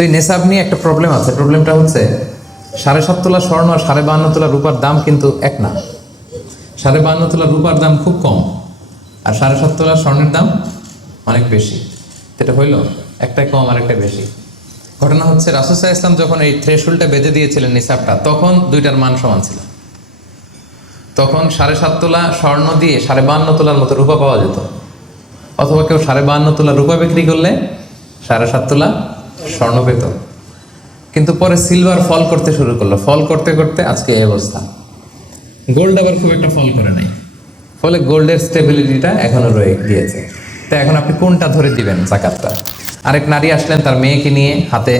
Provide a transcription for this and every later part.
তো এই নেশাব নিয়ে একটা প্রবলেম আছে। প্রবলেমটা হচ্ছে 7.5 তোলা স্বর্ণ আর 52.5 তোলা রূপার দাম কিন্তু এক না। 52.5 তোলা রূপার দাম খুব কম, আর 7.5 তোলা স্বর্ণের দাম অনেক বেশি। এটা হইল একটাই কম আর একটা বেশি। ঘটনা হচ্ছে রাসূল সাল্লাল্লাহু আলাইহি ওয়াসাল্লাম যখন এই থ্রেশহোল্ডটা বেঁধে দিয়েছিলেন নিসাবটা, তখন দুইটার মান সমান ছিল। তখন 7.5 তোলা স্বর্ণ দিয়ে 52.5 তোলার মতো রূপা পাওয়া যেত, অথবা কেউ 52.5 তোলা রূপা বিক্রি করলে 7.5 তোলা স্বর্ণ পেত। কিন্তু পরে সিলভার ফল করতে শুরু করলো, ফল করতে করতে আজকে এই অবস্থা। গোল্ড আবার খুব একটা ফল করে নাই, ফলে গোল্ডের স্টেবিলিটিটা এখনো রয়ে গিয়েছে। তো এখন আপনি কোনটা ধরে দিবেন জাকাতটা? আরেক নারী আসলেন তার মেয়েকে নিয়ে, হাতে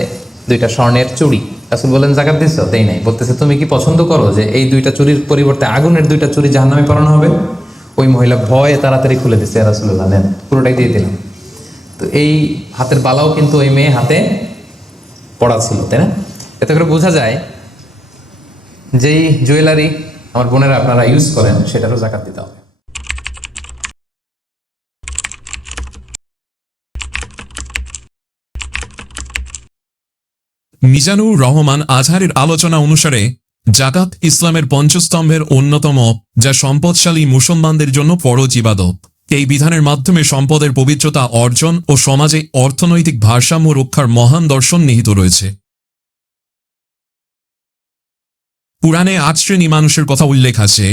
2টা স্বর্ণের চুড়ি। রাসূল বলেন জাকাত দিচ্ছ? দেই নাই। বলতেছে তুমি কি পছন্দ করো যে এই 2টা চুরির পরিবর্তে আগুনের 2টা চুরি জাহান্নামে পরানো হবে? ওই মহিলা ভয়ে তাড়াতাড়ি খুলে দিচ্ছে, ইয়া রাসূলুল্লাহ নেন, পুরোটাই দিয়ে দিলাম। তো এই হাতের বালাও কিন্তু ওই মেয়ে হাতে পড়া ছিল, তাই না? এতে করে বোঝা যায় যেই জুয়েলারি আমার বোনেরা আপনারা ইউজ করেন সেটারও জাকাত দিতে হবে। মিজানুর রহমান আজহারের আলোচনা অনুসারে জাকাত ইসলামের পঞ্চস্তম্ভের অন্যতম, যা সম্পদশালী মুসলমানদের জন্য ফরজ ইবাদত। এই বিধানের মাধ্যমে সম্পদের পবিত্রতা অর্জন ও সমাজে অর্থনৈতিক ভারসাম্য রক্ষার মহান দর্শন নিহিত রয়েছে। পুরাণে 8 শ্রেণী মানুষের কথা উল্লেখ আছে: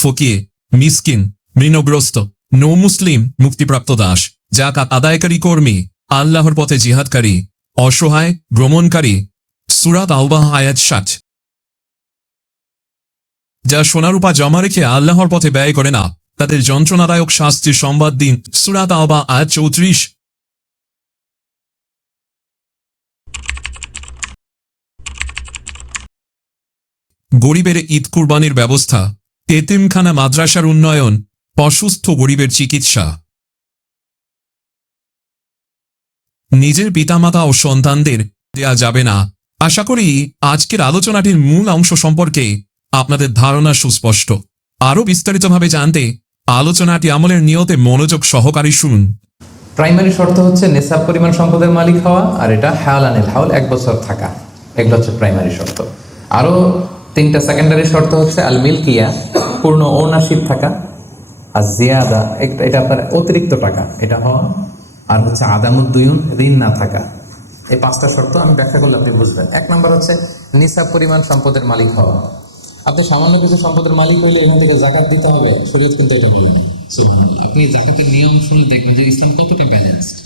ফকির, মিসকিন, ঋণগ্রস্ত, নৌ মুসলিম, মুক্তিপ্রাপ্ত দাস, জাকাত আদায়কারী কর্মী, আল্লাহর পথে জিহাদকারী, অসহায়, ভ্রমণকারী। সূরা তাওবা আয়াত 60। যা সোনারূপা জমা রেখে আল্লাহর পথে ব্যয় করে না, তাদের যন্ত্রণাদায়ক শাস্তির সংবাদ দিন। সূরা তাওবা আয়াত 34। গরিবের ঈদ কুরবানির ব্যবস্থা, এতিমখানা মাদ্রাসার উন্নয়ন, অসুস্থ গরিবের চিকিৎসা। নিজের পিতামাতা ও সন্তানদের দেয়া যাবে না। আশা করি আজকের আলোচনাটির মূল অংশ সম্পর্কে আপনাদের ধারণা সুস্পষ্ট। আরও বিস্তারিতভাবে জানতে আলোচনাটি আমলের নিয়তে মনোযোগ সহকারে শুনুন। প্রাইমারি শর্ত হচ্ছে নেশাব পরিমাণ সম্পদের মালিক হওয়া, আর এটা হাওলানিল হাওল 1 বছর থাকা। এগুলো হচ্ছে প্রাইমারি শর্ত। আরও 3টা সেকেন্ডারি শর্ত হচ্ছে আল মিলকিয়া, পূর্ণ ওনারশিপ থাকা, আর জিয়াদা, এটা আপনার অতিরিক্ত টাকা এটা হওয়া, আর হচ্ছে আদামুদ্দুয়ুন, ঋণ না থাকা। এই 5টা শর্ত আমি ব্যাখ্যা করলে আপনি বুঝবেন। 1 নম্বর হচ্ছে নিসাব পরিমাণ সম্পদের মালিক হওয়া। আপনি সামান্য কিছু সম্পদের মালিক হইলে এখান থেকে জাকাত দিতে হবে, শরীয়ত কিন্তু এটা বলে না। আপনি জাকাতের নিয়ম শুনে দেখবেন যে ইসলাম কতটা ব্যালেন্সড।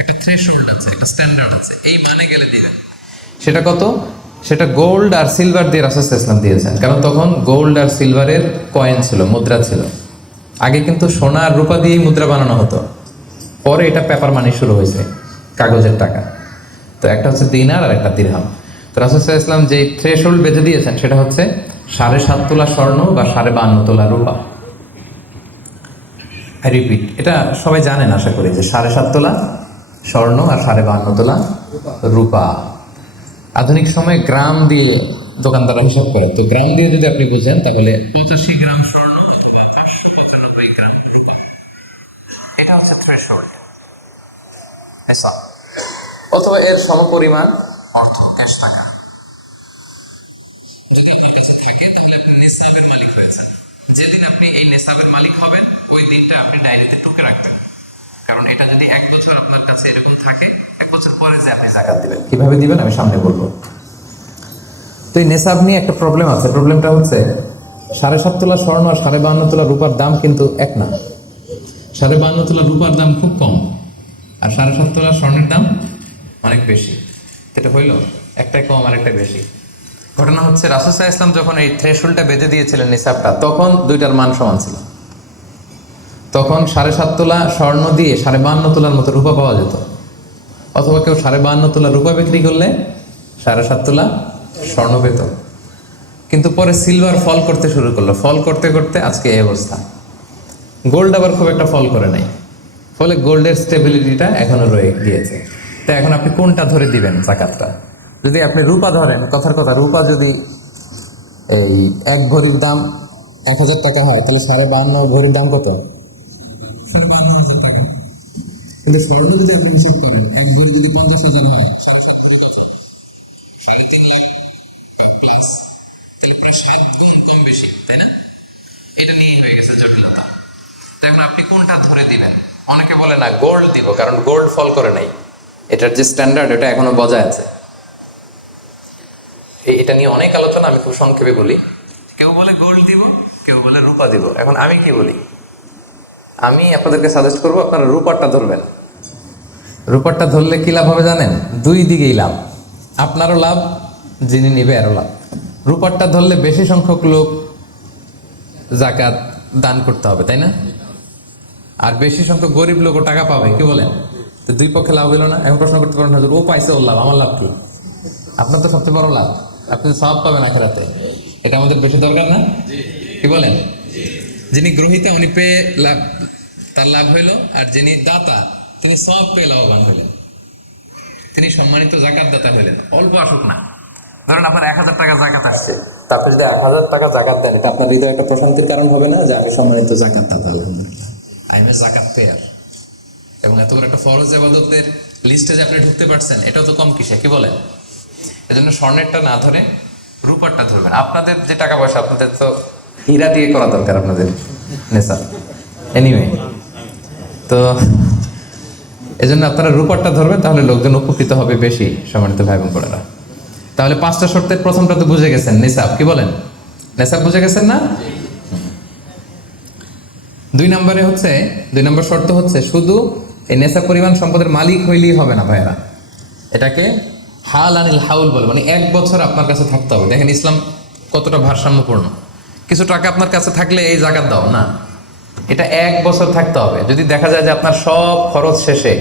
একটা থ্রেশহোল্ড আছে, একটা স্ট্যান্ডার্ড আছে, এই মানে গেলে দিবেন। সেটা কত? সেটা গোল্ড আর সিলভার দিয়ে রাসূল সাল্লাল্লাহু আলাইহি ওয়াসাল্লাম দিয়েছেন, কারণ তখন গোল্ড আর সিলভারের কয়েন ছিল, মুদ্রা ছিল। আগে কিন্তু সোনা আর রূপা দিয়েই মুদ্রা বানানো হতো, পরে এটা পেপার মানি শুরু হয়েছে, কাগজের টাকা। তো একটা হচ্ছে দিনার আর একটা দিরহাম। তো রাসূল সাল্লাল্লাহু আলাইহি ওয়াসাল্লাম যে থ্রেশহোল্ড বেঁধে দিয়েছেন সেটা হচ্ছে 7.5 তোলা স্বর্ণ বা 52.5 তোলা রূপা। আই রিপিট, এটা সবাই জানেন আশা করি, যে 7.5 তোলা স্বর্ণ আর 52.5 তোলা রূপা। আধুনিক সময়ে গ্রাম দিয়ে দোকানদাররা হিসাব করে। তো গ্রাম দিয়ে যদি আপনি বুঝেন তাহলে 85 গ্রাম স্বর্ণ অথবা 595 গ্রাম রূপা, এটা হচ্ছে থ্রেশহোল্ড। অথবা এর সমপরিমাণ অর্থ, ক্যাশ টাকা যদি আপনার কাছে থাকে, তাহলে আপনি নিসাবের মালিক হয়েছেন। যেদিন আপনি এই নিসাবের মালিক হবেন, ওই দিনটা আপনি ডায়েরিতে টুকে রাখবেন, কারণ এটা যদি 1 বছর আপনার কাছে এরকম থাকে, 1 বছর পরে যে আপনি জাকাত দিবেন, কিভাবে দিবেন আমি সামনে বলবো। তো এই নিসাব নিয়ে একটা প্রবলেম আছে। প্রবলেমটা হচ্ছে 7.5 তোলা স্বর্ণ আর 52.5 তোলা রূপার দাম কিন্তু এক না। 52.5 তোলা রূপার দাম খুব কম, আর 7.5 তোলা স্বর্ণের দাম অনেক বেশি। এটা হইল একটাই কম আর একটা বেশি। ঘটনা হচ্ছে রাসূল সাল্লাল্লাহু আলাইহি ওয়াসাল্লাম যখন এই থ্রেশহোল্ডটা বেঁধে দিয়েছিলেন নিসাবটা, তখন দুইটার মান সমান ছিল। তখন 7.5 তোলা স্বর্ণ দিয়ে 52.5 তোলার মতো রূপা পাওয়া যেত, অথবা কেউ 52.5 তোলা রূপা বিক্রি করলে 7.5 তোলা স্বর্ণ পেত। কিন্তু পরে সিলভার ফল করতে শুরু করলো, ফল করতে করতে আজকে এই অবস্থা। গোল্ড আবার খুব একটা ফল করে নাই, ফলে গোল্ডের স্টেবিলিটিটা এখনো রয়ে গিয়েছে। তো এখন আপনি কোনটা ধরে দিবেন জাকাতটা? যদি আপনি রূপা ধরেন, কথার কথা, রূপা যদি এই 1 ভরির দাম 1000 টাকা হয়, তাহলে 52.5 ভরির দাম কত? 52,000 টাকা। তাহলে স্বর্ণ যদি আপনি হিসাব করেন, 1 ভরি যদি 50,000 হয়, 7.5 ভরি কত? নিয়েই হয়ে গেছে জটিলতা। তো এখন আপনি কোনটা ধরে দিবেন? অনেকে বলে না গোল্ড দিব, কারণ গোল্ড ফল করে নাই, এটার যে স্ট্যান্ডার্ড এটা এখনো বজায় আছে। এটা নিয়ে অনেক আলোচনা, আমি খুব সংক্ষেপে বলি। কেউ বলে গোল্ড দিব, কেউ বলে রূপা দিব। এখন আমি কি বলি? আমি আপনাদেরকে সাজেস্ট করবো আপনারা রূপারটা ধরবেন। রূপারটা ধরলে কি লাভ হবে জানেন? দুই দিকেই লাভ, আপনারও লাভ, যিনি নিবে আরও লাভ। রূপারটা ধরলে বেশি সংখ্যক লোক জাকাত দান করতে হবে, তাই না? আর বেশি সংখ্যক গরিব লোকও টাকা পাবে, কি বলেন? তো দুই পক্ষে লাভ হইল না? এখন প্রশ্ন করতে পারেন হুজুর, ও পাইছে ওর লাভ, আমার লাভ কি? আপনার তো সবচেয়ে বড় লাভ, আপনি সওয়াব পাবেন আখিরাতে। এটা আমাদের বেশি দরকার না? কি বলেন? যিনি গ্রহীতা উনি পেয়ে লাভ, তার লাভ হইল, আর যিনি দাতা তিনি সওয়াব পেয়ে লাভবান হইলেন, তিনি সম্মানিত জাকাত দাতা হইলেন। অল্প আসুক না, ধরেন আপনার 1000 টাকা জাকাত আসছে, তারপরে যদি 1000 টাকা জাকাত দেন, এটা আপনার হৃদয়ে একটা প্রশান্তির কারণ হবে না যে আমি সম্মানিত জাকাত দাতা, আলহামদুলিল্লাহ আই এম এ জাকাত পেয়ার। এবং এত বড় একটা ফরজ ইবাদতের লিস্টে যে আপনি ঢুকতে পারছেন, এটাও তো কম কিসে, কি বলেন? এজন্য স্বর্ণেরটা না ধরে রূপারটা ধরবেন। আপনাদের যে টাকা পয়সা, আপনাদের তো হীরা দিয়ে করা দরকার আপনাদের নেশা। এনিওয়ে, তো এজন্য আপনারা রূপারটা ধরবেন, তাহলে লোকজন উপকৃত হবে বেশি, সম্মানিত ভাই বোন বোনেরা। তাহলে 5টা শর্তের প্রথমটা তো বুঝে গেছেন, নিসাব, কি বলেন? নিসাব বুঝে গেছেন না? 2 নম্বর শর্ত হচ্ছে শুধু এই নেশা পরিমাণ সম্পদের মালিক হইলেই হবে না ভাইয়েরা, এটাকে হাল আনিল হাউল বলে, মানে 1 বছর আপনার কাছে থাকতে হবে। দেখেন ইসলাম কতটা ভারসাম্যপূর্ণ। কিছু টাকা আপনার কাছে থাকলে এই জাকাত দাও না, এটা 1 বছর থাকতে হবে। যদি দেখা যায় যে আপনার সব খরচ শেষে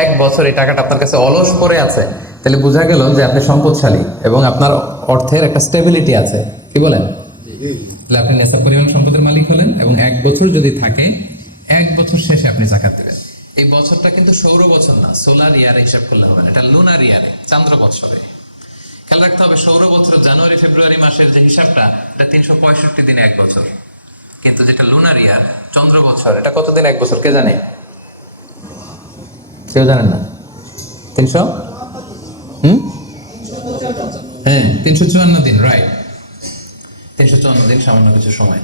1 বছর এই টাকাটা আপনার কাছে অলস পড়ে আছে, তাহলে বোঝা গেল যে আপনি সম্পদশালী এবং আপনার অর্থের একটা স্টেবিলিটি আছে, কি বলেন? তাহলে আপনি নেশা পরিমাণ সম্পদের মালিক হলেন, এবং 1 বছর যদি থাকে, 1 বছর শেষে আপনি জাকাত দিবেন। এই বছরটা কিন্তু সৌর বছর না, সোলার ইয়ারে হিসাব করলে হবে না, এটা লুনার ইয়ারে, চান্দ্র বছরে। খেয়াল রাখতে হবে, সৌর বছর জানুয়ারি ফেব্রুয়ারি মাসের যে হিসাবটা, এটা 365 দিনে 1 বছর। কিন্তু যেটা লুনার ইয়ার, চন্দ্র বছর, এটা কতদিন 1 বছর কে জানে? কেউ জানেন না? 300 হ্যাঁ 354 দিন, রাইট, 354 দিন, সামান্য কিছু সময়।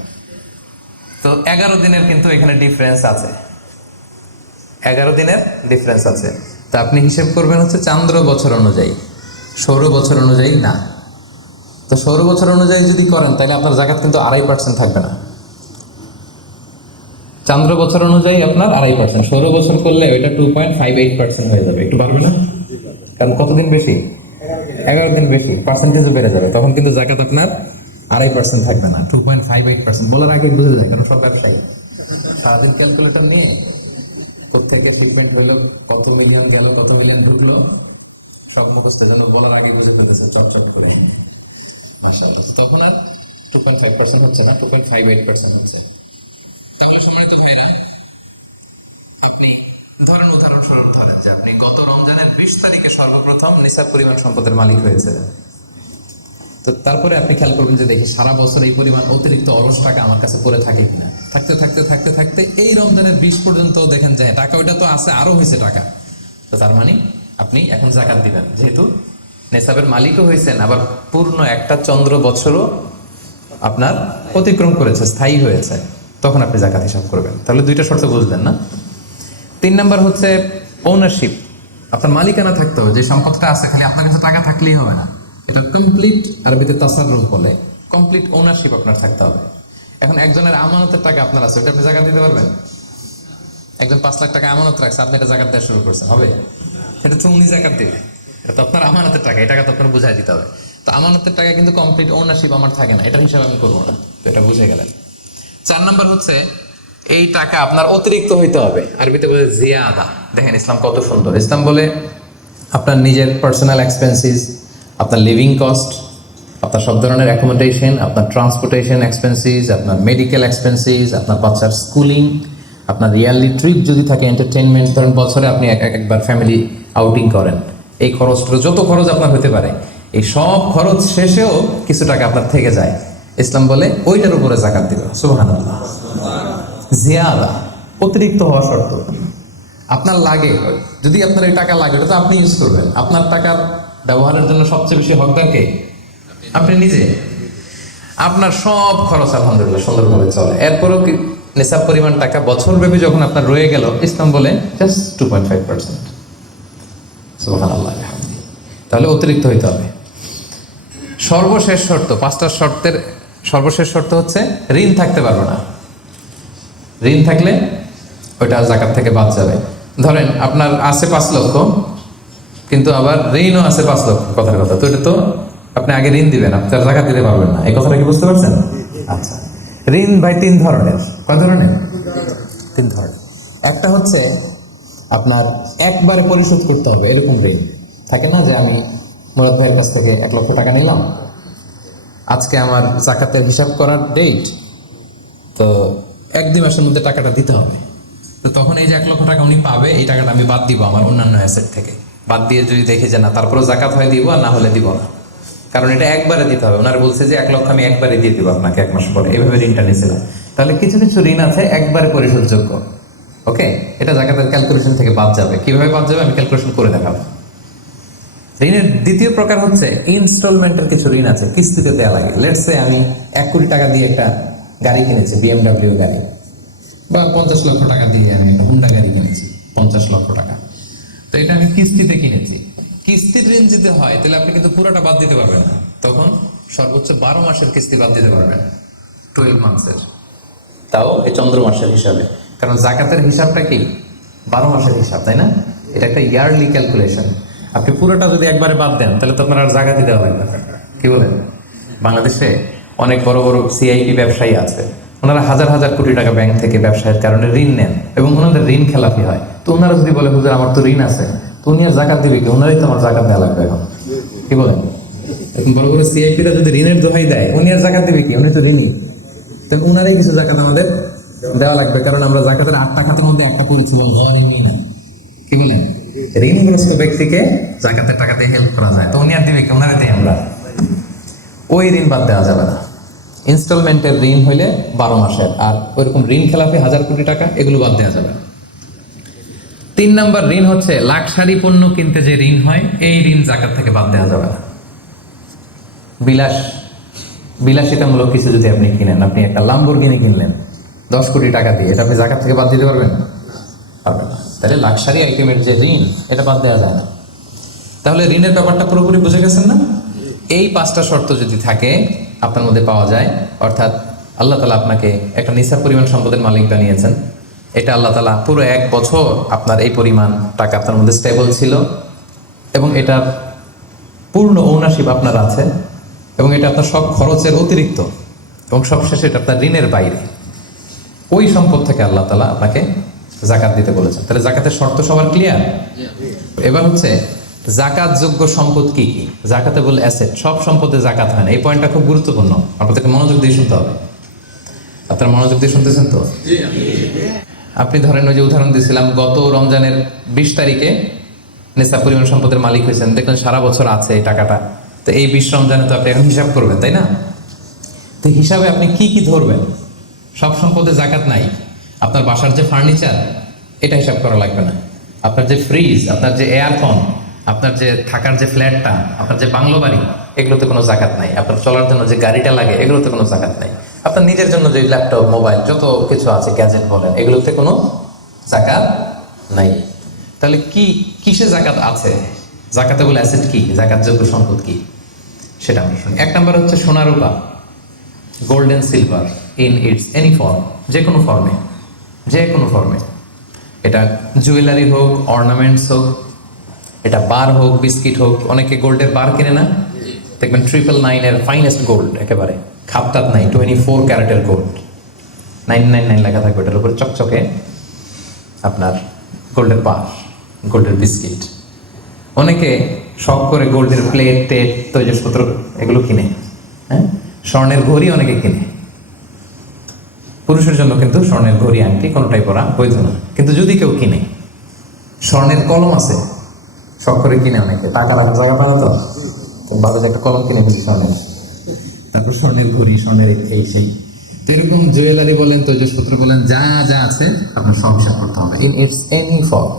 তো 11 দিনের কিন্তু এখানে ডিফারেন্স আছে, 11 দিনের ডিফারেন্স আছে। তো আপনি হিসেব করবেন হচ্ছে চান্দ্র বছর অনুযায়ী, সৌর বছর অনুযায়ী না। তো সৌর বছর অনুযায়ী যদি করেন, তাহলে আপনার জাকাত কিন্তু 2.5% থাকবে না। চান্দ্র বছর অনুযায়ী আপনার 2.5%, সৌর বছর করলে ওইটা 2.58% হয়ে যাবে। একটু বাড়বে না? কারণ কতদিন বেশি? 11 দিন বেশি, পার্সেন্টেজও বেড়ে যাবে। তখন কিন্তু জাকাত আপনার 2.5% থাকবে না, 2.58%। বলার আগে বুঝে যায়, কারণ সব ব্যবসায়ী সারাদিন ক্যালকুলেটর নিয়ে কোথেকে শিখবেন হলো, কত মিলিয়ন গেল, কত মিলিয়ন ঢুকলো, সব মুখস্থ গেল, বলার আগে বুঝে ফেলেছে চটচট করে। তখন আর 2.5% হচ্ছে না, 2.58% হচ্ছে। তাহলে সম্মানিত ভাইরা, আপনি ধরেন, উদাহরণস্বরূপ ধরেন যে আপনি গত রমজানের 20 তারিখে সর্বপ্রথম নিসাব পরিমাণ সম্পদের মালিক হয়েছে। তো তারপরে আপনি খেয়াল করবেন যে দেখি সারা বছর এই পরিমাণ অতিরিক্ত অলস টাকা আমার কাছে পড়ে থাকে কিনা। থাকতে থাকতে থাকতে থাকতে এই রমজানের 20 পর্যন্ত দেখেন যায় টাকা ওইটা তো আছে, আরো হয়েছে টাকা। তো তার মানে আপনি এখন জাকাত দিবেন, যেহেতু নেসাবের মালিকও হয়েছেন, আবার পূর্ণ একটা চন্দ্র বছরও আপনার অতিক্রম করেছে, স্থায়ী হয়েছে, তখন আপনি জাকাত হিসাব করবেন। তাহলে 2টা শর্ত বুঝলেন না? 3 নাম্বার হচ্ছে ওনারশিপ, আপনার মালিকানা থাকতে হবে। যে সম্পদটা আছে খালি আপনার কাছে টাকা থাকলেই হবে না, এটা কমপ্লিট, আরবিতে তাসাররুফ বলে, কমপ্লিট ওনারশিপ আপনার থাকতে হবে। এখন একজনের আমানতের টাকা আপনার আছে, ওটা আপনি জাকাত দিতে পারবেন? একজন 5 লাখ টাকা আমানত রাখছে, আপনি এটা জাকাত দেওয়া শুরু করছেন, হবে? এটা তো উনি জাকাত দিবে, এটা তো আপনার আমানতের টাকা, এই টাকা তো আপনার বুঝাই দিতে হবে। তো আমানতের টাকা কিন্তু কমপ্লিট ওনারশিপ আমার থাকে না, এটার হিসাব আমি করবো না। তো এটা বুঝে গেলেন। 4 নাম্বার হচ্ছে এই টাকা আপনার অতিরিক্ত হইতে হবে, আরবিতে বলে জিয়াদা। দেখেন ইসলাম কত সুন্দর। ইসলাম বলে আপনার নিজের পার্সোনাল এক্সপেন্সিস, আপনার লিভিং কস্ট, আপনার সব ধরনের অ্যাকোমোডেশন, আপনার ট্রান্সপোর্টেশন এক্সপেন্সিস, আপনার মেডিকেল এক্সপেন্সিস, আপনার বাচ্চার স্কুলিং, আপনার ইয়ারলি ট্রিপ যদি থাকে, এন্টারটেনমেন্ট, ধরেন বছরে আপনি একবার ফ্যামিলি আউটিং করেন, এই খরচটা, যত খরচ আপনার হতে পারে, এই সব খরচ শেষেও কিছু টাকা আপনার থেকে যায়, ইসলাম বলে ওইটার উপরে জাকাত দিবে। সুবহানাল্লাহ। জিয়াদা, অতিরিক্ত হওয়া শর্ত। আপনার লাগে, যদি আপনার এই টাকা লাগে, ওটা তো আপনি ইউজ করবেন। আপনার টাকার ব্যবহারের জন্য সবচেয়ে বেশি হকদার কে? আপনি নিজে। আপনার সব খরচ আলহামদুলিল্লাহ সুন্দরভাবে চলে, এরপরেও কি নিসাব পরিমাণ টাকা বছরব্যাপী যখন আপনার রয়ে গেল, ইসলাম বলে জাস্ট 2.5%। সুবহানাল্লাহ, তাহলে অতিরিক্ত হইতে হবে। সর্বশেষ শর্ত, 5টা শর্তের সর্বশেষ শর্ত হচ্ছে ঋণ থাকতে পারবে না। ঋণ থাকলে ওইটা জাকাত থেকে বাদ যাবে। ধরেন আপনার আছে 5 লক্ষ, কিন্তু আবার ঋণও আছে 5 লক্ষ, কথার কথা তো, এটা তো আপনি আগে ঋণ দিবেন, আপনার জাকাত দিতে পারবেন না। এই কথাটা কি বুঝতে পারছেন? আচ্ছা, ঋণ ভাই 3 ধরনের। কয় ধরনের? 3 ধরনের। একটা হচ্ছে আপনার একবারে পরিশোধ করতে হবে, এরকম ঋণ থাকে না, যে আমি মুরাদ ভাইয়ের কাছ থেকে 1 লক্ষ টাকা নিলাম, আজকে আমার জাকাতের হিসাব করার ডেট, তো 1-2 মাসের মধ্যে টাকাটা দিতে হবে। তো তখন এই যে 1 লক্ষ টাকা উনি পাবে, এই টাকাটা আমি বাদ দিব আমার অন্যান্য অ্যাসেট থেকে। বাদ দিয়ে যদি দেখি যে না, তারপরে জাকাত হয় দিব, আর না হলে দিব না, কারণ এটা একবারে দিতে হবে। ওনারা বলছে যে 1 লক্ষ আমি একবারে দিয়ে দিব আপনাকে 1 মাস পরে, এইভাবে ঋণটা নিয়েছিলাম। তাহলে কিছু কিছু ঋণ আছে একবারে পরিশোধযোগ্য, ওকে, এটা জাকাতের ক্যালকুলেশন থেকে বাদ যাবে। কিভাবে বাদ যাবে আমি ক্যালকুলেশন করে দেখাবো। ঋণের দ্বিতীয় প্রকার হচ্ছে ইনস্টলমেন্টের কিছু ঋণ আছে, কিস্তিতে দেওয়া লাগে। লেটস সে আমি 1 কোটি টাকা দিয়ে একটা গাড়ি কিনেছি, BMW গাড়ি, বা 50 লক্ষ টাকা দিয়ে আমি একটা হুন্ডা গাড়ি কিনেছি 50 লক্ষ টাকা। তো এটা আমি কিস্তিতে কিনেছি। কিস্তির ঋণ যদি হয় তাহলে আপনি কিন্তু পুরোটা বাদ দিতে পারবেন না, তখন সর্বোচ্চ 12 মাসের কিস্তি বাদ দিতে পারবেন, 12 মান্থসের, তাও এই চন্দ্র মাসের হিসাবে। কারণ জাকাতের হিসাবটা কি 12 মাসের হিসাব, তাই না? এটা একটা ইয়ারলি ক্যালকুলেশন। আপনি পুরোটা যদি একবারে বাদ দেন তাহলে তো আপনার আর জাকাতই দেওয়া লাগবে না। কি বলেন? বাংলাদেশে অনেক বড় বড় সিআইপি ব্যবসায়ী আছে, ওনারা হাজার হাজার কোটি টাকা ব্যাংক থেকে ব্যবসায়ের কারণে ঋণ নেন, এবং ওনাদের ঋণ খেলাপি হয়। তো ওনারা যদি বলে হুজুর আমার তো ঋণ আছে, তো উনি আর জাকাত দিবে কি? ওনারাই তো আমার জাকাত দেওয়া লাগবে এখন। কি বলেন? এখন বড় বড় সিআইপিরা যদি ঋণের দোহাই দেয়, উনি আর জাকাত দিবে কি? উনি তো ঋণী, তো ওনারাই কিছু জাকাত আমাদের দেওয়া লাগবে, কারণ আমরা জাকাতের 8টা খাতের মধ্যে একটা করেছি, না? কি বলেন? ঋণগ্রস্ত ব্যক্তিকে জাকাতের টাকা দিয়ে হেল্প করা যায়, তো উনি আর দিবে কি? ওনারা দেয় আমরা। ওই ঋণ বাদ দেওয়া যাবে না। ইনস্টলমেন্টের ঋণ হইলে 12 মাসের, আর ওইরকম ঋণ খেলাপি 1000 কোটি টাকা, এগুলো বাদ দেওয়া যাবে না। 3 নাম্বার ঋণ হচ্ছে লাক্সারি পণ্য কিনতে যে ঋণ হয়, এই ঋণ জাকাত থেকে বাদ দেওয়া যাবে না। বিলাসিতামূলক কিছু যদি আপনি কিনেন, আপনি একটা লাম্বরগিনি কিনলেন 10 কোটি টাকা দিয়ে, এটা আপনি জাকাত থেকে বাদ দিতে পারবেন? পারবেন না। তাহলে লাক্সারি আইটেমের যে ঋণ, এটা বাদ দেওয়া যায় না। তাহলে ঋণের ব্যাপারটা পুরোপুরি বুঝে গেছেন না? এই 5টা শর্ত যদি থাকে আপনার মধ্যে পাওয়া যায়, অর্থাৎ আল্লাহ তাআলা আপনাকে একটা নিসাব পরিমাণ সম্পদের মালিক বানিয়েছেন, এটা আল্লাহ তাআলা পুরো 1 বছর আপনার এই পরিমাণ টাকা আপনার মধ্যে স্টেবল ছিল, এবং এটার পূর্ণ ওনারশিপ আপনার আছে, এবং এটা আপনার সব খরচের অতিরিক্ত, এবং সবশেষে এটা আপনার ঋণের বাইরে। ওই সম্পদ থেকে আল্লাহ তাআলা আপনাকে জাকাত দিতে বলেছেন। তাহলে জাকাতের শর্ত সবার ক্লিয়ার? এবার হচ্ছে জাকাত যোগ্য সম্পদ কি কি? জাকাতে বলে অ্যাসেট, সব সম্পদে জাকাত হয় না। এই পয়েন্টটা খুব গুরুত্বপূর্ণ, আপনাদেরকে মনোযোগ দিয়ে শুনতে হবে। আপনারা মনোযোগ দিয়ে শুনতেছেন তো? আপনি ধরেন ওই যে উদাহরণ দিয়েছিলাম, গত রমজানের 20 তারিখে নিসাব পরিমাণ সম্পদের মালিক হয়েছেন, দেখলেন সারা বছর আছে এই টাকাটা, তো এই 20 রমজানে তো আপনি এখন হিসাব করবেন, তাই না? তো হিসাবে আপনি কি কি ধরবেন? সব সম্পদে জাকাত নাই। আপনার বাসার যে ফার্নিচার, এটা হিসাব করা লাগবে না। আপনার যে ফ্রিজ, আপনার যে এয়ারফোন, আপনার যে থাকার যে ফ্ল্যাটটা, আপনার যে বাংলো বাড়ি, এগুলোতে কোনো জাকাত নাই। আপনার চলার জন্য যে গাড়িটা লাগে, এগুলোতে কোনো জাকাত নাই। আপনার নিজের জন্য যে ল্যাপটপ, মোবাইল, যত কিছু আছে, গ্যাজেট বলেন, এগুলোতে কোনো জাকাত নাই। তাহলে কিসে জাকাত আছে? জাকাতে বলে অ্যাসেট কি, জাকাতযোগ্য সম্পদ কি, সেটা আমরা শুনি। 1 নাম্বার হচ্ছে সোনা রূপা, gold and silver in its any form, যে কোনো ফর্মে, যে কোনো ফর্মে। এটা জুয়েলারি হোক, অর্নামেন্টস হোক, এটা বার হোক, বিস্কিট হোক। অনেকে গোল্ডের বার কিনে না, দেখবেন 999 ফাইনেস্ট গোল্ড, একেবারে খাপটাত নাই, 24 ক্যারেটের গোল্ড, 999 লেখা থাকবে ওটার উপরে চকচকে, আপনার গোল্ডের বার, গোল্ডের বিস্কিট। অনেকে শখ করে গোল্ডের প্লেট, টেট, তৈজসপত্র এগুলো কিনে। হ্যাঁ, স্বর্ণের ঘড়ি অনেকে কিনে। পুরুষের জন্য কিন্তু স্বর্ণের ঘড়ি, আংটি কোনোটাই পরা বৈধ না। কিন্তু যদি কেউ কিনে, স্বর্ণের কলম আছে, শখ করে কিনে অনেকে, টাকা রাখার জায়গা পায় না, তো ভাবে যে একটা কলম কিনে ফেলি স্বর্ণের, তারপর স্বর্ণের ঘড়ি, স্বর্ণের এই সেই। তো এরকম জুয়েলারি বলেন, তৈজসপত্র বলেন, যা যা আছে আপনার সব হিসাব করতে হবে in its any form.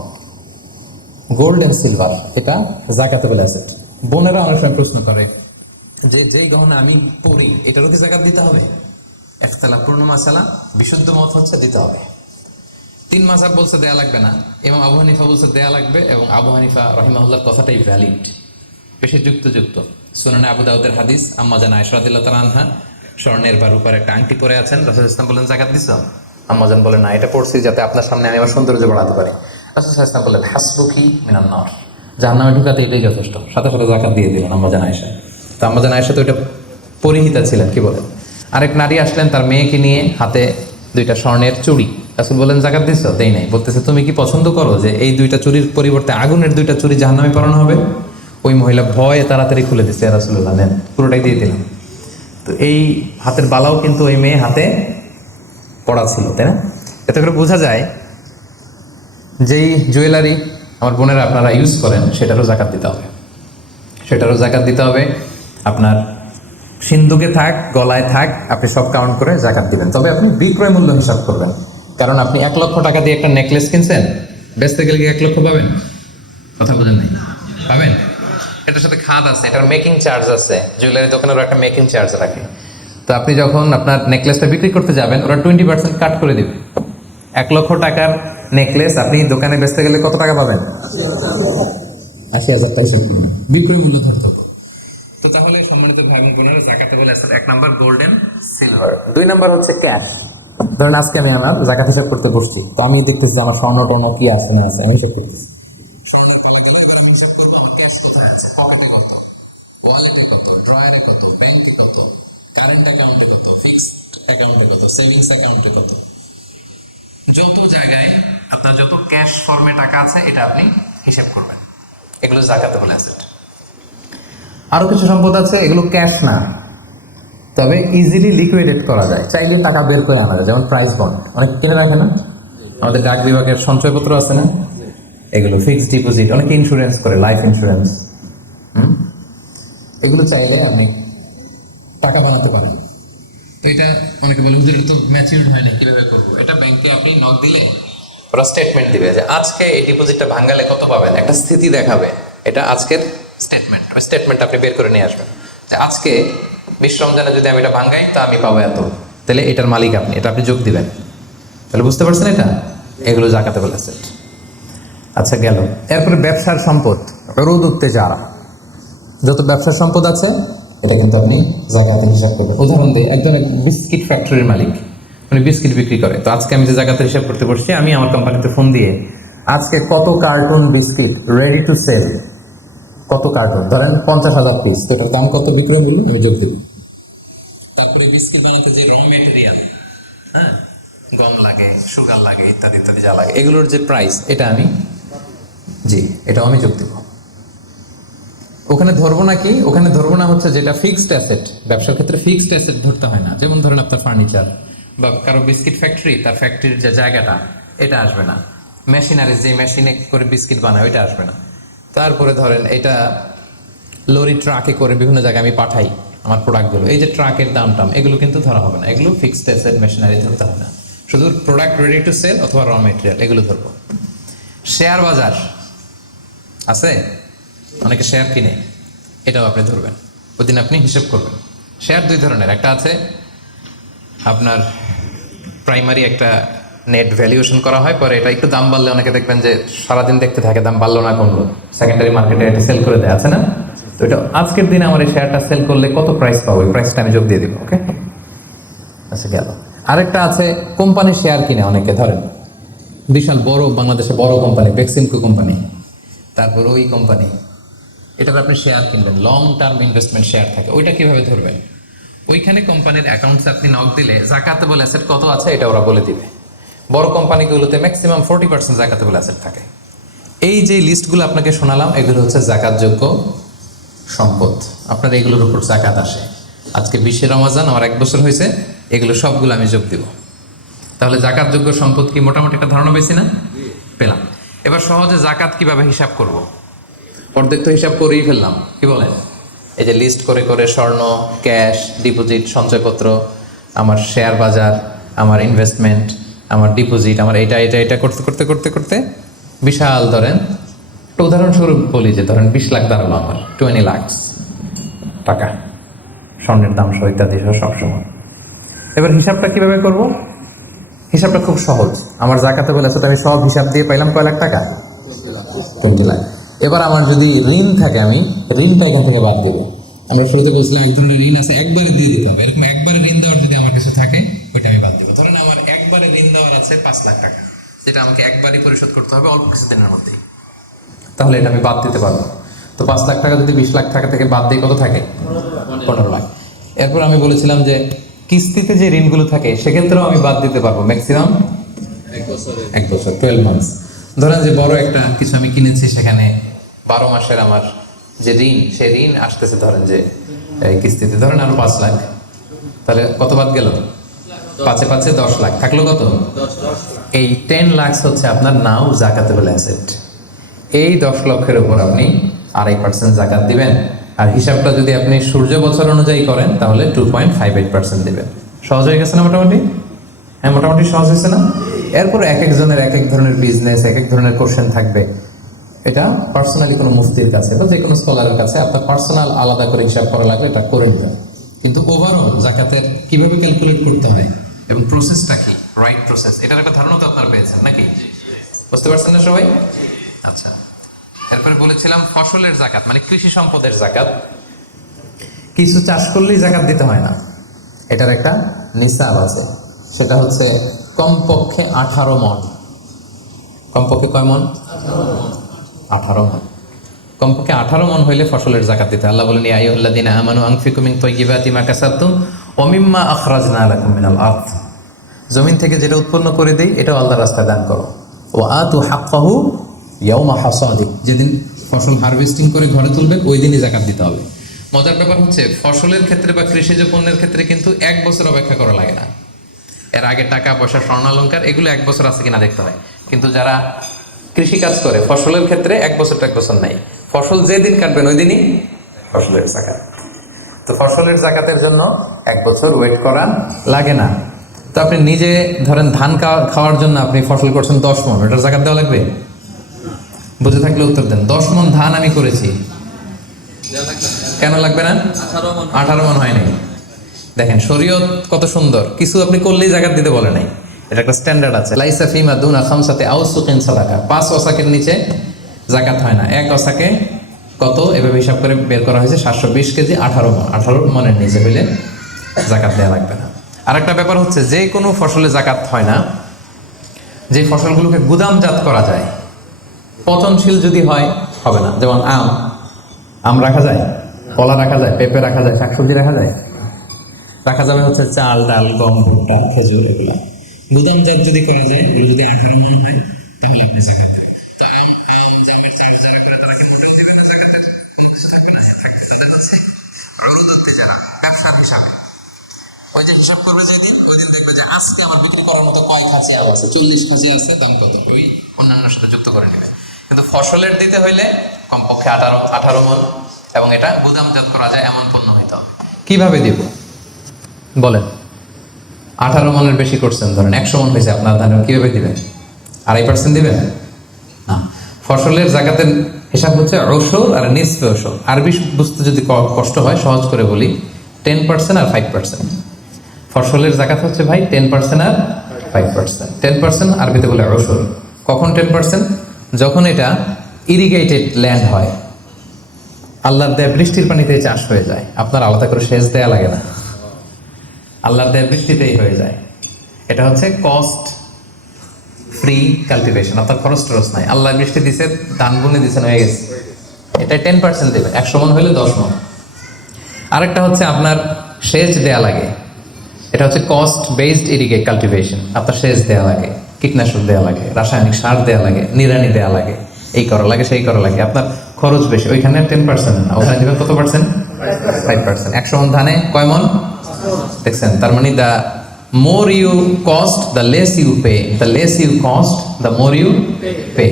Gold and silver, এটা জাকাতেবল অ্যাসেট। বোনেরা অনেক সময় প্রশ্ন করে, যে যেই গহনা আমি পরি এটারও কি যাকাত দিতে হবে? ইখতিলাফপূর্ণ মাসালা, বিশুদ্ধ মত হচ্ছে দিতে হবে। 3 মাযহাব বলছে দেয়া লাগবে না, এবং আবু হানিফা বলছে দেয়া লাগবে, এবং আবু হানিফা রাহিমাহুল্লাহর কথাটাই ভ্যালিড, বেশি যুক্ত। সুনানে আবু দাউদের হাদিস, আম্মা জান আয়েশা রাদিয়াল্লাহু তাআলা আনহা স্বর্ণের বা রূপার একটা আংটি পরে আছেন, রাসূল সাল্লাল্লাহু আলাইহি ওয়াসাল্লাম বলেন যাকাত দিছো? আম্মা জান বলেন না, এটা পড়ছি যাতে আপনার সামনে আমি আমার সৌন্দর্য বাড়াতে পারি। রাসূল সাল্লাল্লাহু আলাইহি ওয়াসাল্লাম বলেন হাসবুকি মিনান নার, জাহান্নামে ঢুকাতে এটাই যথেষ্ট। সাথে সাথে যাকাত দিয়ে দিলেন আম্মা জান আয়েশা। তো আম্মা জান আয়েশা তো এটা পরিহিতা ছিলেন, কি বলেন। আরেক নারী আসলেন তার মেয়েকে নিয়ে, হাতে 2টা স্বর্ণের চুড়ি। রাসূল বলেন যাকাত দিছো? দেই নাই। বলতেছে তুমি কি পছন্দ করো যে এই 2টা চুড়ির পরিবর্তে আগুনের 2টা চুড়ি জাহান্নামে পরানো হবে? ওই মহিলা ভয়ে তাড়াতাড়ি খুলে দিচ্ছে, ইয়া রাসূলুল্লাহ নেন, পুরোটাই দিয়ে দিলাম। তো এই হাতের বালাও কিন্তু ওই মেয়ে হাতে পড়া ছিল, তাই না? এতে করে বোঝা যায় যেই জুয়েলারি আমার বোনেরা আপনারা ইউজ করেন সেটারও যাকাত দিতে হবে, আপনার সিন্ধুকে থাক, গলায় থাক, আপনি সব কাউন্ট করে যাকাত দিবেন। তবে আপনি বিক্রয় মূল্য হিসাব করবেন, কারণ আপনি 1 লক্ষ টাকা দিয়ে একটা নেকলেস কিনছেন, বেচতে গেলে কি 1 লক্ষ পাবেন? কথা বোঝেন নাই? পাবেন? এটার সাথে খাত আছে, এটার মেকিং চার্জ আছে, জুয়েলারি দোকানের একটা মেকিং চার্জ রাখে। তো আপনি যখন আপনার নেকলেসটা বিক্রি করতে যাবেন, ওরা 20% কাট করে দিবে। 1 লক্ষ টাকার নেকলেস আপনি দোকানে বেচতে গেলে কত টাকা পাবেন? 80,000 টাকা হিসাব করবেন, বিক্রয় মূল্য ধরতে হবে। তো তাহলে সম্মানিত ভাই বোন বোনেরা, zakatable asset 1 number gold and silver, 2 number হচ্ছে ক্যাশ। ধরেন আজকে আমি আমার যাকাত হিসাব করতে বসছি, তো আমি দেখতেছি যে আমার স্বর্ণ টর্ণ কি আছে না আছে, আমি হিসাব করতেছি। স্বর্ণের পালা গেলে এবার আমি হিসাব করবো আমার ক্যাশ কোথায় আছে, পকেটে কত, ওয়ালেটে কত, ড্রয়ারে কত, ব্যাংকে কত, কারেন্ট অ্যাকাউন্টে কত, ফিক্সড অ্যাকাউন্টে কত, সেভিংস অ্যাকাউন্টে কত। যত জায়গায় আপনার যত ক্যাশ ফর্মে টাকা আছে এটা আপনি হিসাব করবেন, এগুলো যাকাতেবল অ্যাসেট। আরো কিছু সম্পদ আছে, এগুলো ক্যাশ না, তবে ইজিলি লিকুইডেট করা যায়, চাইলে টাকা বের করে আনা যায়, যেমন প্রাইস বন্ড অনেক কিনে রাখে না, আমাদের ডাক বিভাগের সঞ্চয়পত্র আছে না, এগুলো ফিক্সড ডিপোজিট, অনেকে ইন্স্যুরেন্স করে, লাইফ ইন্স্যুরেন্স, এগুলো চাইলে আপনি টাকা বানাতে পারেন। তো এটা অনেকে বলে হুজুর তো ম্যাচিউরড হয় না, কিভাবে করবো? এটা ব্যাংকে আপনি নক দিলে ওরা স্টেটমেন্ট দিবে যে আজকে এই ডিপোজিটটা ভাঙালে কত পাবেন, একটা স্থিতি দেখাবে, এটা আজকের স্টেটমেন্ট। ওই স্টেটমেন্ট আপনি বের করে নিয়ে আসবেন যে আজকে 20 রমজানে যদি আমি এটা ভাঙাই তো আমি পাবো এত, তাহলে এটার মালিক আপনি, এটা আপনি যোগ দিবেন। তাহলে বুঝতে পারছেন এটা, এগুলো যাকাতেবল অ্যাসেট। আচ্ছা গেল। এরপরে ব্যবসার সম্পদ, উরুদ উত্তেজারা, যত ব্যবসার সম্পদ আছে এটা কিন্তু আপনি জাকাতের হিসাব করবেন। উদাহরণ দিই, একজন বিস্কিট ফ্যাক্টরির মালিক, উনি বিস্কিট বিক্রি করে। তো আজকে আমি যে জাকাতের হিসাব করতে বসছি, আমি আমার কোম্পানিতে ফোন দিয়ে আজকে কত carton biscuit ready to sell, কত কার্টুন, ধরেন 50,000 পিস, তো এটার দাম কত বিক্রয় মূল্য আমি যোগ দেব। তারপরে বিস্কিট বানাতে যে র মেটেরিয়াল, হ্যাঁ, গম লাগে, সুগার লাগে, ইত্যাদি ইত্যাদি যা লাগে, এগুলোর যে প্রাইস, এটা আমি এটাও আমি যোগ দেব। ওখানে ধরবো না কি, ওখানে ধরবো না হচ্ছে যেটা ফিক্সড অ্যাসেট। ব্যবসার ক্ষেত্রে ফিক্সড অ্যাসেট ধরতে হয় না, যেমন ধরেন আপনার ফার্নিচার বা কারো বিস্কিট ফ্যাক্টরি, তার ফ্যাক্টরির যে জায়গাটা, এটা আসবে না। মেশিনারি, যে মেশিনে করে বিস্কিট বানায়, ওইটা আসবে না। তারপরে ধরেন এটা লরি ট্রাকে করে বিভিন্ন জায়গায় আমি পাঠাই আমার প্রোডাক্টগুলো, এই যে ট্রাকের দাম টাম, এগুলো কিন্তু ধরা হবে না, এগুলো ফিক্সড অ্যাসেট, মেশিনারি ধরতে হবে না। শুধু প্রোডাক্ট রেডি টু সেল অথবা র মেটেরিয়াল, এগুলো ধরবো। শেয়ার বাজার আছে, অনেকে শেয়ার কিনে, এটাও আপনি ধরবেন, ওদিন আপনি হিসেব করবেন। শেয়ার 2 ধরনের, একটা আছে আপনার প্রাইমারি, একটা নেট ভ্যালুয়েশন করা হয়, পরে এটা একটু দাম বাড়লে অনেকে দেখবেন যে সারাদিন দেখতে থাকে দাম বাড়লো না কমলো, সেকেন্ডারি মার্কেটে এটা সেল করে দেয়, আছে না? তো এটা আজকের দিনে আমার এই শেয়ারটা সেল করলে কত প্রাইস পাবো, ওই প্রাইসটা আমি যোগ দিয়ে দিব। ওকে, আচ্ছা গেল। আরেকটা আছে কোম্পানি শেয়ার কিনে অনেকে, ধরেন বিশাল বড়, বাংলাদেশে বড় কোম্পানি বেক্সিমকো কোম্পানি, তারপর ওই কোম্পানি, এটাকে আপনি শেয়ার কিনবেন, লং টার্ম ইনভেস্টমেন্ট শেয়ার থাকে, ওইটা কিভাবে ধরবেন? ওইখানে কোম্পানির অ্যাকাউন্টসে আপনি নক দিলে যাকাতেবল অ্যাসেট কত আছে এটা ওরা বলে দিবে। বড় কোম্পানিগুলোতে ম্যাক্সিমাম 40% যাকাতেবল অ্যাসেট থাকে। এই যে লিস্টগুলো আপনাকে শোনালাম, এগুলো হচ্ছে যাকাতযোগ্য সম্পদ, আপনার এগুলোর উপর যাকাত আসে। আজকে 20 রমজান, আমার 1 বছর হয়েছে, এগুলো সবগুলো আমি যোগ দিব। তাহলে যাকাতযোগ্য সম্পদ কি, মোটামুটি একটা ধারণা পেয়েছি না? পেলাম। এবার সহজে যাকাত কিভাবে হিসাব করব? অর্ধেক তো হিসাব করেই ফেললাম, কি বলেন? এই যে লিস্ট করে করে স্বর্ণ, ক্যাশ, ডিপোজিট, সঞ্চয়পত্র, আমার শেয়ার বাজার, আমার ইনভেস্টমেন্ট, আমার ডিপোজিট, আমার এটা করতে করতে করতে করতে বিশাল, ধরেন একটা উদাহরণস্বরূপ বলি যে ধরেন 20 লাখ দাঁড়ালো আমার, 20 লাখ টাকা, স্বর্ণের দাম সহ ইত্যাদি সহ সবসময়। এবার হিসাবটা কিভাবে করব? হিসাবটা খুব সহজ। আমার জাকাতে বলেছে তো আমি সব হিসাব দিয়ে পাইলাম কয় লাখ টাকা, 20 লাখ। এবার আমার যদি ঋণ থাকে আমি ঋণটা এখান থেকে বাদ দেবো। আমরা শুরুতে বলছিলাম এক ধরনের ঋণ আছে একবারে দিয়ে দিতে হবে, এরকম একবারে ঋণ দেওয়ার যদি আমার কাছে থাকে ওইটা আমি বাদ দেবো। ধরেন আমার একবারে ঋণ দেওয়ার আছে 5 লাখ টাকা, যেটা আমাকে একবারই পরিশোধ করতে হবে অল্প কিছুদিনের মধ্যেই, তাহলে এটা আমি বাদ দিতে পারবো। তো 5 লাখ টাকা যদি 20 লাখ টাকা থেকে বাদ দিয়ে কত থাকে? 15 লাখ। এরপর আমি বলেছিলাম যে কিস্তিতে যে ঋণগুলো থাকে সেক্ষেত্রেও আমি বাদ দিতে পারবো ম্যাক্সিমাম 1 বছর, 12 মান্থস। ধরেন যে বড় একটা কিছু আমি কিনেছি, সেখানে 12 মাসের আমার যে ঋণ, সেই ঋণ আসতেছে ধরেন যে এই কিস্তিতে ধরেন আরো 5 লাখ, তাহলে কত বাদ গেল? 5 5 10 লাখ, থাকলো কত? এই 10 লাখ হচ্ছে আপনার নাও জাকাতেবল অ্যাসেট। এই 10 লক্ষের উপর আপনি 2.5% জাকাত দিবেন। আর হিসাবটা যদি আপনি সূর্য বছর অনুযায়ী করেন তাহলে 2.58% দিবেন। সহজ হয়ে গেছে না মোটামুটি? হ্যাঁ, মোটামুটি সহজ হয়েছে না? এরপর এক একজনের এক এক ধরনের বিজনেস, এক এক ধরনের কোশ্চেন থাকবে। এটা পার্সোনালি কোনো মুফতির কাছে বা যে কোনো স্কলারের কাছে আপনার পার্সোনাল আলাদা করে হিসাব করা লাগলে এটা করে নেবেন। কিন্তু ওভারঅল জাকাতের কিভাবে ক্যালকুলেট করতে হয় এবং প্রসেসটা কি, রাইট প্রসেস, এটার একটা ধারণা তো আপনারা পেয়েছেন নাকি? বুঝতে পারছেন না সবাই? আচ্ছা, এরপরে বলেছিলাম ফসলের জাকাত মানে কৃষি সম্পদের জাকাত। কিছু চাষ করলেই জাকাত দিতে হয় না, এটার একটা নিসাব আছে। সেটা হচ্ছে কমপক্ষে 18 মণ। কমপক্ষে কয় মণ? 18 মণ। কমপক্ষে 18 মণ হইলে ফসলের জাকাত দিতে। আল্লাহ বলেন, ইয়া আইয়ুহাল্লাযীনা আমানু আনফিকু মিন তাইয়্যিবাতি মা কাসাবতুম ওয়া মিম্মা আখরাজনা লাকুম মিনাল আরদ। জমিন থেকে যেটা উৎপন্ন করে দেই এটাও আল্লাহর রাস্তায় দান করো। ওয়া আতু হাক্কাহু ইয়াউমা হাসাদি, যেদিন ফসল হারভেস্টিং করে ঘরে তুলবেন ওই দিনই জাকাত দিতে হবে। মজার ব্যাপার হচ্ছে ফসলের ক্ষেত্রে বা কৃষিজ পণ্যের ক্ষেত্রে কিন্তু 1 বছর অপেক্ষা করা লাগে না। এর আগে টাকা পয়সা, স্বর্ণালঙ্কার এগুলো 1 বছর আছে কিনা দেখতে হয়। কিন্তু যারা কৃষি কাজ করে ফসলের ক্ষেত্রে 1 বছর 1 বছর নাই, ফসল যেদিন কাটবেন ওই দিনই ফসলের জাকাত। তো ফসলের জাকাতের জন্য 1 বছর ওয়েট করা লাগে না। তো আপনি নিজে ধরেন ধান খাওয়ার জন্য আপনি ফসল করছেন 10 মণ, ওটার জাকাত দেওয়া লাগবে? বুঝে থাকলে উত্তর দেন। 10 মণ ধান আমি করেছি, কেন লাগবে না? 18 মণ হয় নাই। দেখেন শরীয়ত কত সুন্দর, কিছু আপনি করলেই জাকাত দিতে বলে নাই। এটা একটা স্ট্যান্ডার্ড আছে। লাইসা ফিমা দুনা খামসাতে আউসুকিন সাদাকা, 5 ওয়াসাকের নিচে জাকাত হয় না। 1 ওয়াসাকে কত এভাবে হিসাব করে বের করা হয়েছে 720 কেজি, 18 মণ। 18 মণের নিচে হইলে জাকাত দেওয়া লাগবে না। আরেকটা ব্যাপার হচ্ছে যে কোনো ফসলে জাকাত হয় না যে ফসলগুলোকে গুদামজাত করা যায়। পচনশীল যদি হয় হবে না। যেমন আম রাখা যায়, কলা রাখা যায়, পেঁপে রাখা যায়, শাকসবজি রাখা যায়। রাখা যাবে হচ্ছে চাল, ডাল, গম, ভুট্টা, খেজুর, এগুলো গুদামজাত যদি করা যায়, এগুলো যদি 18 মণ হয় তাহলে আপনি জাকাত দেবেন। ওই যে হিসাব করবে যেদিন, ওই দিন দেখবে যে আজকে আমার বিক্রি করার মতো কয় খাঁচি আম আছে, 40 খাঁচি আছে, দাম কত, ওই অন্যান্য সাথে যুক্ত করে নেবে। কিন্তু ফসলের দিতে হইলে কমপক্ষে 18 মণ এবং এটা গুদামজাত করা যায় এমন পণ্য হইতে হবে। কিভাবে দিব বলেন? 18 মণের বেশি করছেন, ধরেন 100 মণ হয়েছে আপনার ধানের, কিভাবে দিবেন? 2.5% দিবেন না। ফসলের জাকাতের হিসাব হচ্ছে ওশর আর নিসফে ওশর। আরবি বুঝতে যদি কষ্ট হয় সহজ করে বলি, 10% আর 5%। ফসলের জাকাত হচ্ছে ভাই 10% আর 5%। 10% আরবিতে বলে ওশর। কখন 10%? যখন এটা ইরিগেটেড ল্যান্ড হয়, আল্লাহর দেয়া বৃষ্টির পানিতে চাষ হয়ে যায়, আপনার আলাদা করে সেচ দেয়া লাগে না, আল্লাহর দেয়া বৃষ্টিতেই হয়ে যায়। এটা হচ্ছে কস্ট ফ্রি কাল্টিভেশন, আপনার খরচ টরচ নাই, আল্লাহ বৃষ্টি দিছে, ধান বুনে দিছেন, হয়ে গেছে। এটা 10% দেবেন। 100 মণ হলে 10 মণ। আরেকটা হচ্ছে আপনার সেচ দেয়া লাগে, এটা হচ্ছে কস্ট বেসড ইরিগেট কাল্টিভেশন। আপনার সেচ দেয়া লাগে, কীটনাশক দেয়া লাগে, রাসায়নিক সার দেয়া লাগে, নিড়ানি দেয়া লাগে, এই করা লাগে সেই করা লাগে, আপনার খরচ বেশি। ওইখানে 10% না, ওখানে দিবেন কত পার্সেন্ট? 5%। 100 মণ ধানে কয় মণ দেখছেন? তার মানে the more you cost the less you pay, the less you cost the more you pay.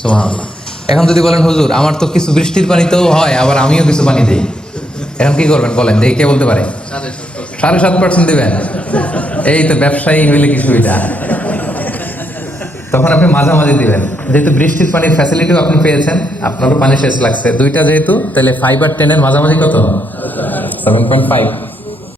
সুবহানাল্লাহ। এখন যদি বলেন হুজুর আমার তো কিছু বৃষ্টির পানিতেও হয়, আবার আমিও কিছু পানি দিই, এখন কি করবেন বলেন? দেখে কে বলতে পারে? 7.5% দিবেন। এই তো ব্যবসায়ী হইলে কি সুবিধা। তখন আপনি মাঝামাঝি দিবেন, যেহেতু বৃষ্টির পানির ফ্যাসিলিটিও আপনি পেয়েছেন, আপনারও পানি শেষ লাগছে, দুইটা যেহেতু, তাহলে 5 আর 10 এর মাঝামাঝি কত? 7.5।